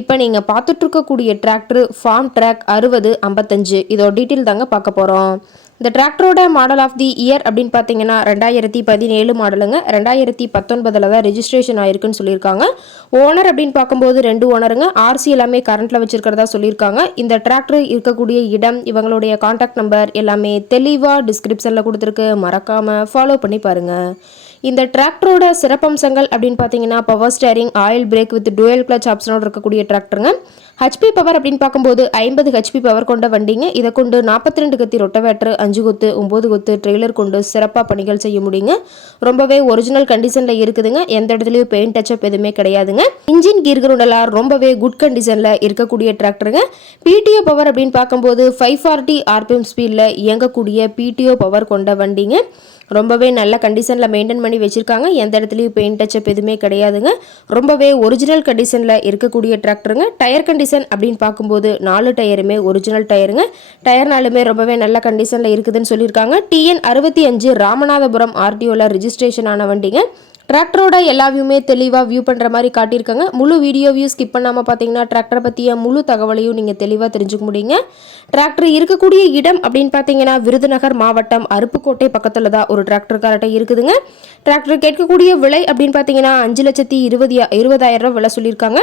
இப்போ நீங்கள் பார்த்துட்ருக்கக்கூடிய tractor form track அறுபது ஐம்பத்தஞ்சு. இதோட டீட்டெயில் தாங்க பார்க்க போகிறோம் இந்த டிராக்டரோட மாடல் ஆஃப் தி இயர் அப்படின்னு பார்த்தீங்கன்னா ரெண்டாயிரத்தி பதினேழு மாடலுங்க. ரெண்டாயிரத்தி பத்தொன்பதில் தான் ரெஜிஸ்ட்ரேஷன் ஆயிருக்குன்னு சொல்லியிருக்காங்க. ஓனர் அப்படின்னு பார்க்கும்போது ரெண்டு ஓனருங்க. ஆர்சி எல்லாமே கரண்ட்டில் வச்சுருக்கிறதா சொல்லியிருக்காங்க. இந்த டிராக்டர் இருக்கக்கூடிய இடம் இவங்களுடைய காண்டாக்ட் நம்பர் எல்லாமே தெளிவாக டிஸ்கிரிப்ஷனில் கொடுத்துருக்கு. மறக்காமல் ஃபாலோ பண்ணி பாருங்கள் இந்த டிராக்டரோட சிறப்பம்சங்கள் அப்படின்னு பார்த்தீங்கன்னா power steering oil brake with dual clutch ஆப்ஷனோட இருக்கக்கூடிய டிராக்டருங்க ஹெச்பி பவர் அப்படின்னு பார்க்கும்போது ஐம்பது ஹெச்பி பவர் கொண்ட வண்டிங்க. இதை கொண்டு நாற்பத்தி ரெண்டு கத்தி ரொட்டவேட்டர் அஞ்சு கொத்து ஒம்பது கொத்து ட்ரெய்லர் கொண்டு சிறப்பாக பணிகள் செய்ய முடியுங்க. ரொம்பவே ஒரிஜினல் கண்டிஷனில் இருக்குதுங்க. எந்த இடத்துலையும் பெயிண்ட் டச்சப் எதுவுமே கிடையாதுங்க. இன்ஜின் கீர் ரொம்பவே குட் கண்டிஷனில் இருக்கக்கூடிய டிராக்டருங்க பிடிஓ பவர் அப்படின்னு பார்க்கும்போது ஃபைவ் ஃபார்ட்டி ஆர்பிஎம் ஸ்பீடில் இயங்கக்கூடிய பிடிஓ பவர் கொண்ட வண்டிங்க. ரொம்பவே நல்ல கண்டிஷனில் மெயின்டைன் பண்ணி வச்சுருக்காங்க. எந்த இடத்துலையும் பெயிண்ட் டச்சப் எதுவுமே கிடையாதுங்க. ரொம்பவே ஒரிஜினல் கண்டிஷனில் இருக்கக்கூடிய டிராக்டருங்க டயர் கண்டிஷன் அப்படின்னு பார்க்கும்போது நாலு டயருமே ஒரிஜினல் டயருங்க. டயர்னாலுமே ரொம்பவே நல்ல கண்டிஷனில் இருக்குதுன்னு சொல்லியிருக்காங்க. டிஎன் அறுபத்தி அஞ்சு ராமநாதபுரம் ஆர்டிஓவில் ரிஜிஸ்ட்ரேஷன் ஆன வண்டிங்க. டிராக்டரோட எல்லா வியூமே தெளிவாக வியூ பண்ணுற மாதிரி காட்டியிருக்காங்க. முழு வீடியோ வியூ ஸ்கிப் பண்ணாமல் பார்த்தீங்கன்னா டிராக்டரை பற்றிய முழு தகவலையும் நீங்கள் தெளிவாக தெரிஞ்சுக்க முடியுங்க. டிராக்டர் இருக்கக்கூடிய இடம் அப்படின்னு பார்த்தீங்கன்னா விருதுநகர் மாவட்டம் அருப்புக்கோட்டை பக்கத்தில் தான் ஒரு டிராக்டர் இருக்குதுங்க. டிராக்டர் கேட்கக்கூடிய விலை அப்படின்னு பார்த்தீங்கன்னா அஞ்சு லட்சத்தி இருபது இருபதாயிரம் ரூபா விலை சொல்லியிருக்காங்க.